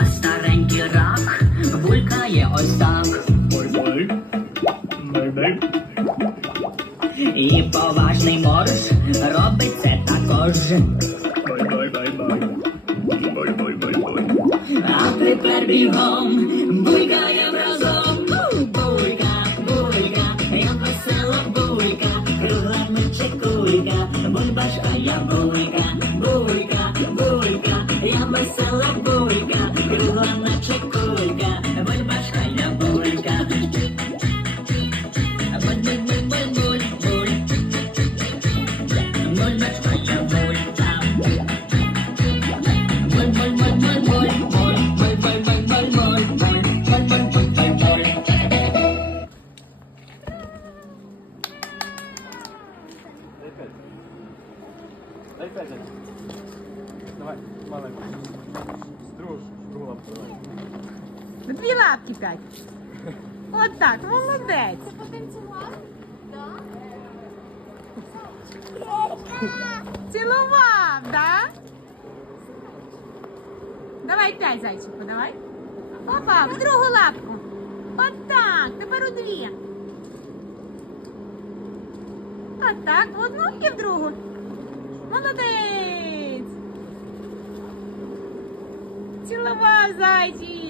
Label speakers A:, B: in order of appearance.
A: А старенький рак булькає ось так. І поважний морж робить це також. А тепер бігом булькаєм разом. Булька, булька, я весела булька, кругла чекулька, бульбаш, а я булька, булька, булька, я весела булька.
B: Дай пять. Давай, маленько. Стружь, другу лапку давай.
C: Дві лапки п'ять. От так, молодець. Цілував, да? Давай п'ять зайчику, давай. Опа, в другу лапку. От так, тепер у дві. От так, в одну і в другу. Молодець. Цілував зайчик.